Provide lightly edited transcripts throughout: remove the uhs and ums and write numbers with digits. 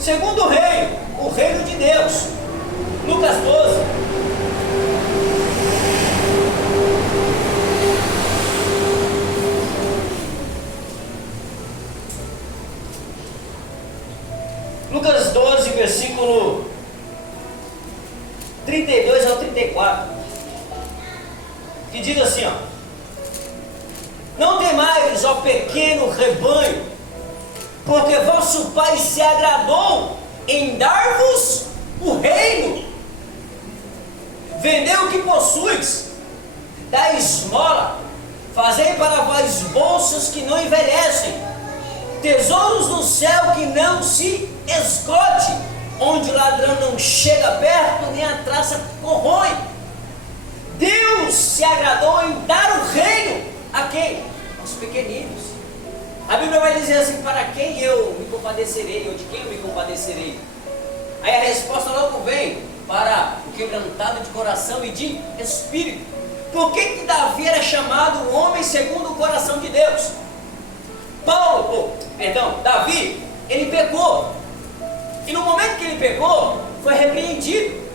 segundo reino, o reino de Deus. Lucas 12. Lucas 12, versículo 32 ao 34, que diz assim, ó: não temais, ó pequeno rebanho, porque vosso Pai se agradou em dar-vos o reino. Vendei o que possuis, dai esmola, fazei para vós bolsas que não envelhecem, tesouros no céu que não se esgote, onde o ladrão não chega perto, nem a traça corrói. Deus se agradou em dar o reino a quem? Aos pequeninos. A Bíblia vai dizer assim: para quem eu me compadecerei, ou de quem eu me compadecerei? Aí a resposta logo vem: para o quebrantado de coração e de espírito. Por que Davi era chamado o homem segundo o coração de Deus? Davi, ele pecou. E no momento que ele pecou, foi repreendido.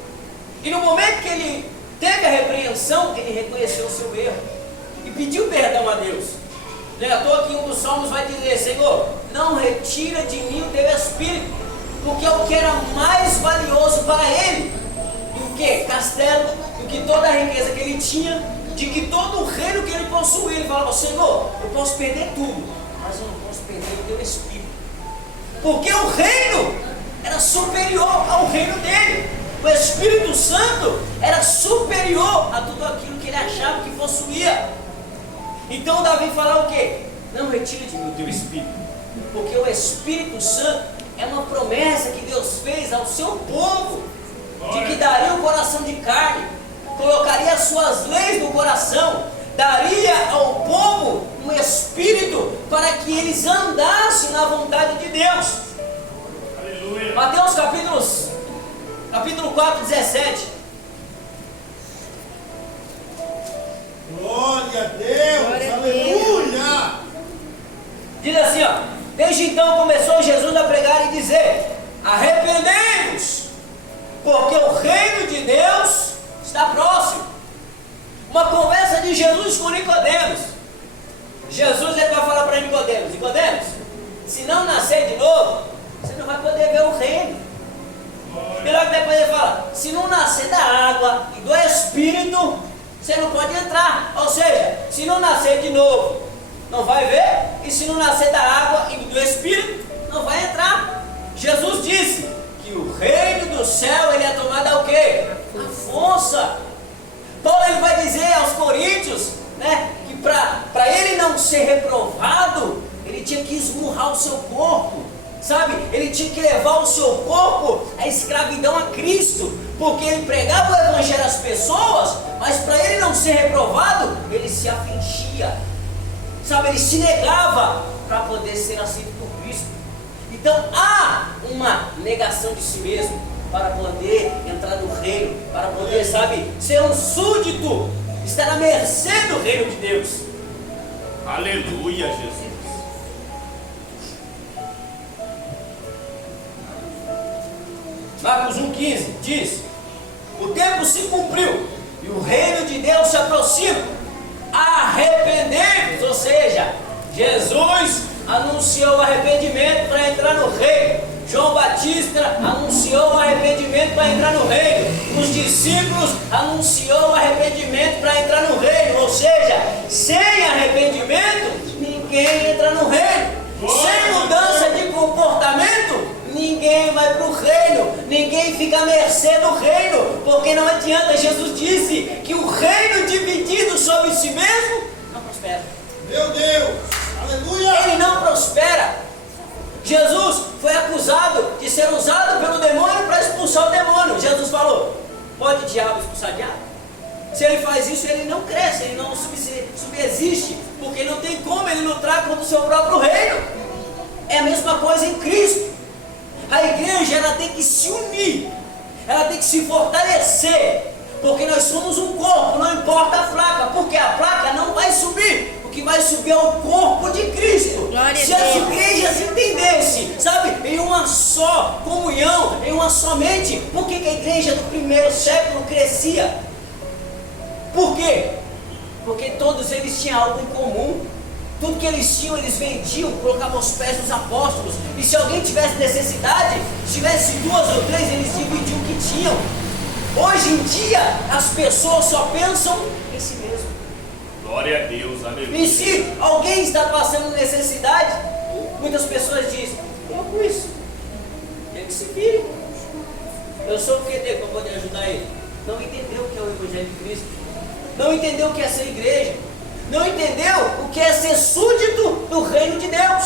E no momento que ele teve a repreensão, ele reconheceu o seu erro e pediu perdão a Deus. Não é à toa que um dos salmos vai dizer: Senhor, não retira de mim o teu espírito, porque é o que era mais valioso para ele do que castelo, do que toda a riqueza que ele tinha, de que todo o reino que ele possuía. Ele falava: Senhor, eu posso perder tudo, mas eu não posso perder o teu espírito, porque o reino era superior ao reino dele. O Espírito Santo era superior a tudo aquilo que ele achava que possuía. Então Davi fala o quê? Não retire de mim o teu espírito, porque o Espírito Santo é uma promessa que Deus fez ao seu povo, de que daria um coração de carne, colocaria as suas leis no coração, daria ao povo um espírito para que eles andassem na vontade de Deus. Aleluia. Mateus capítulo 4, 17. Glória a Deus, Glória a aleluia. Diz assim, ó: desde então começou Jesus a pregar e dizer: arrependei-vos, porque o reino de Deus está próximo. Uma conversa de Jesus com Nicodemos. Jesus ele vai falar para Nicodemos: Nicodemos, se não nascer de novo, você não vai poder ver o reino. E logo depois ele fala: se não nascer da água e do Espírito, você não pode entrar. Ou seja, se não nascer de novo, não vai ver. E se não nascer da água e do Espírito, não vai entrar. Jesus disse que o reino do céu ele é tomado ao quê? A força. Paulo ele vai dizer aos coríntios, né, que para ele não ser reprovado, ele tinha que esmurrar o seu corpo. Sabe, ele tinha que levar o seu corpo à escravidão a Cristo, porque ele pregava o evangelho às pessoas, mas para ele não ser reprovado, ele se afligia, sabe, ele se negava para poder ser aceito por Cristo. Então há uma negação de si mesmo para poder entrar no reino, para poder, sabe, ser um súdito, estar à mercê do reino de Deus. Aleluia, Jesus. Marcos 1,15 diz: o tempo se cumpriu e o reino de Deus se aproxima, arrependei-vos. Ou seja, Jesus anunciou o arrependimento para entrar no reino. João Batista anunciou o arrependimento para entrar no reino. Os discípulos anunciou o arrependimento para entrar no reino. Ou seja, sem arrependimento ninguém entra no reino. Sem mudança de comportamento ninguém vai para o reino, ninguém fica à mercê do reino, porque não adianta. Jesus disse que o reino dividido sobre si mesmo não prospera. Meu Deus, aleluia. Ele não prospera. Jesus foi acusado de ser usado pelo demônio para expulsar o demônio. Jesus falou: pode o diabo expulsar o diabo? Se ele faz isso, ele não cresce, ele não subsiste, porque não tem como ele lutar contra o seu próprio reino. É a mesma coisa em Cristo. A igreja ela tem que se unir, ela tem que se fortalecer, porque nós somos um corpo, não importa a placa, porque a placa não vai subir, o que vai subir é o corpo de Cristo. Glória Se a as Deus. igrejas entendessem, sabe, em uma só comunhão, em uma só mente. Por que a igreja do primeiro século crescia? Por quê? Porque todos eles tinham algo em comum. Tudo que eles tinham, eles vendiam, colocavam aos pés dos apóstolos. E se alguém tivesse necessidade, se tivesse 2 ou 3, eles dividiam o que tinham. Hoje em dia, as pessoas só pensam em si mesmo. Glória a Deus, aleluia. E se alguém está passando necessidade, muitas pessoas dizem: eu com isso, ele que se vire. Eu sou o que dele para poder ajudar ele. Não entendeu o que é o Evangelho de Cristo. Não entendeu o que é ser igreja. Não entendeu o que é ser súdito do reino de Deus.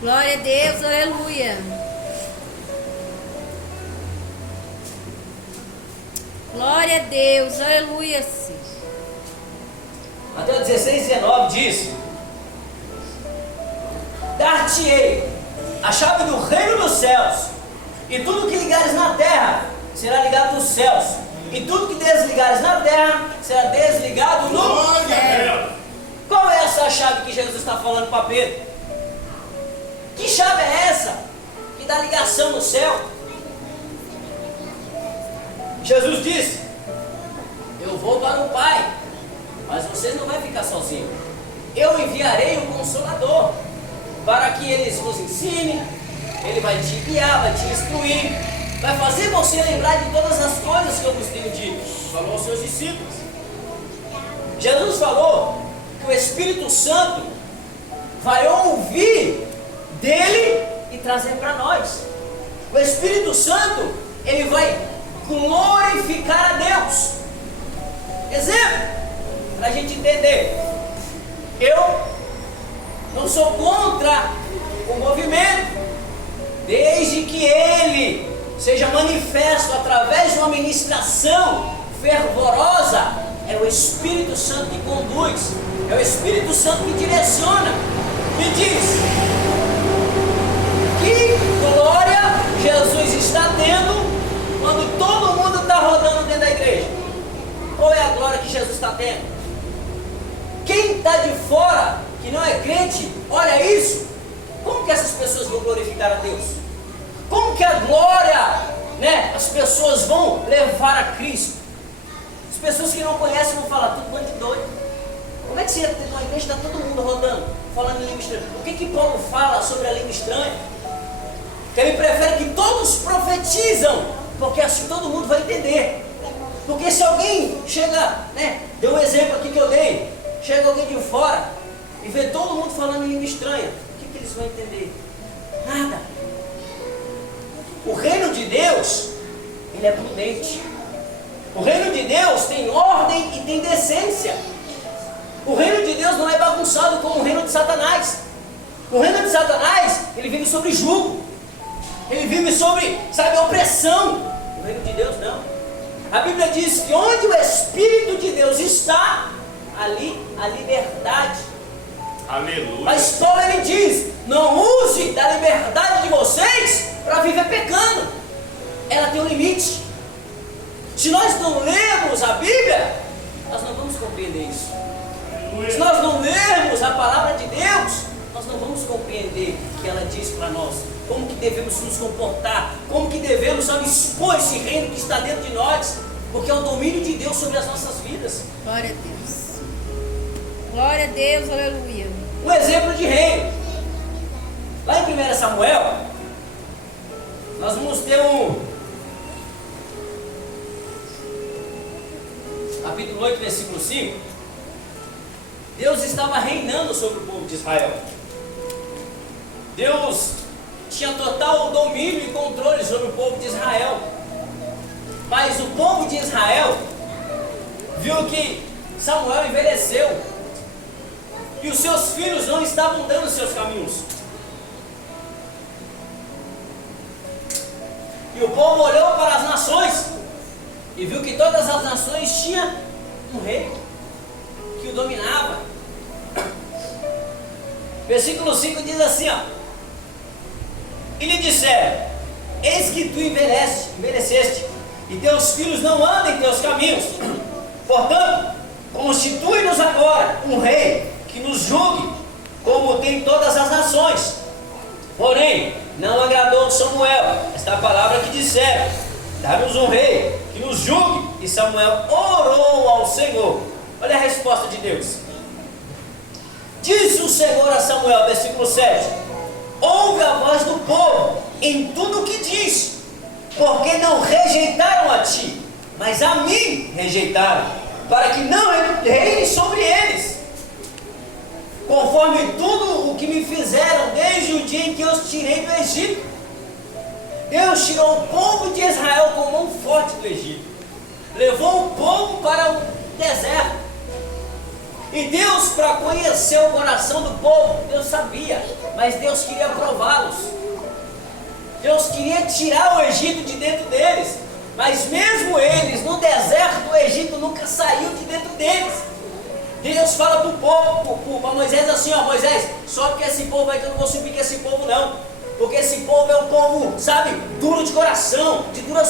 Glória a Deus, aleluia. Glória a Deus, aleluia. Sim. Mateus 16:19 diz: dar-te-ei a chave do reino dos céus, e tudo que ligares na terra será ligado nos céus, e tudo que desligares na terra será desligado no céu. Qual é essa chave que Jesus está falando para Pedro? Que chave é essa que dá ligação no céu? Jesus disse: eu vou para o Pai, mas vocês não vão ficar sozinhos. Eu enviarei um Consolador, para que eles vos ensinem. Ele vai te guiar, vai te instruir, vai fazer você lembrar de todas as coisas que eu vos tenho dito. Falou aos seus discípulos. Jesus falou que o Espírito Santo vai ouvir dele e trazer para nós. O Espírito Santo, ele vai glorificar a Deus. Exemplo, para a gente entender. Eu não sou contra o movimento, desde que ele seja manifesto através de uma ministração fervorosa. É o Espírito Santo que conduz, é o Espírito Santo que direciona. Me diz, que glória Jesus está tendo quando todo mundo está rodando dentro da igreja? Qual é a glória que Jesus está tendo? Quem está de fora, que não é crente, olha isso. Como que essas pessoas vão glorificar a Deus? Como que a glória, as pessoas vão levar a Cristo? As pessoas que não conhecem vão falar: tudo bando de doido. Como é que você entra numa igreja e está todo mundo rodando, falando em língua estranha? O que Paulo fala sobre a língua estranha? Que ele prefere que todos profetizam, porque assim todo mundo vai entender. Porque se alguém chega, deu um exemplo aqui que eu dei, chega alguém de fora e vê todo mundo falando em língua estranha, o que eles vão entender? Nada. O reino de Deus, ele é prudente. O reino de Deus tem ordem e tem decência. O reino de Deus não é bagunçado como o reino de Satanás. O reino de Satanás, ele vive sobre jugo. Ele vive sobre, opressão. O reino de Deus não. A Bíblia diz que onde o Espírito de Deus está, ali a liberdade. Aleluia. Mas Paulo, ele diz: não use da liberdade de vocês para viver pecando. Ela tem um limite. Se nós não lermos a Bíblia, nós não vamos compreender isso. Aleluia. Se nós não lermos a palavra de Deus, nós não vamos compreender o que ela diz para nós. Como que devemos nos comportar, como que devemos expor esse reino que está dentro de nós, porque é o domínio de Deus sobre as nossas vidas. Glória a Deus. Glória a Deus, aleluia. Um exemplo de reino. Lá em 1 Samuel, nós vamos ter capítulo 8, versículo 5. Deus estava reinando sobre o povo de Israel. Deus tinha total domínio e controle sobre o povo de Israel. Mas o povo de Israel viu que Samuel envelheceu e os seus filhos não estavam dando os seus caminhos. E o povo olhou para as nações e viu que todas as nações tinham um rei que o dominava. Versículo 5 diz assim, e lhe disseram: eis que tu envelheceste, e teus filhos não andam em teus caminhos. Portanto, constitui-nos agora um rei que nos julgue, como tem todas as nações. Porém, não agradou Samuel. Esta é a palavra que disseram: dá-nos um rei que nos julgue. E Samuel orou ao Senhor. Olha a resposta de Deus. Disse o Senhor a Samuel, versículo 7: ouve a voz do povo em tudo o que diz, porque não rejeitaram a ti, mas a mim rejeitaram, para que não reine sobre eles, conforme tudo o que me fizeram desde o dia em que eu os tirei do Egito. Deus tirou o povo de Israel com mão forte do Egito, levou o povo para o deserto. E Deus, para conhecer o coração do povo, Deus sabia, mas Deus queria prová-los. Deus queria tirar o Egito de dentro deles, mas mesmo eles, no deserto do Egito, nunca saiu de dentro deles. Deus fala para o povo, para Moisés assim: ó, Moisés, sobe que esse povo aí, que eu não vou subir com esse povo não, porque esse povo é um povo, sabe, duro de coração, de dura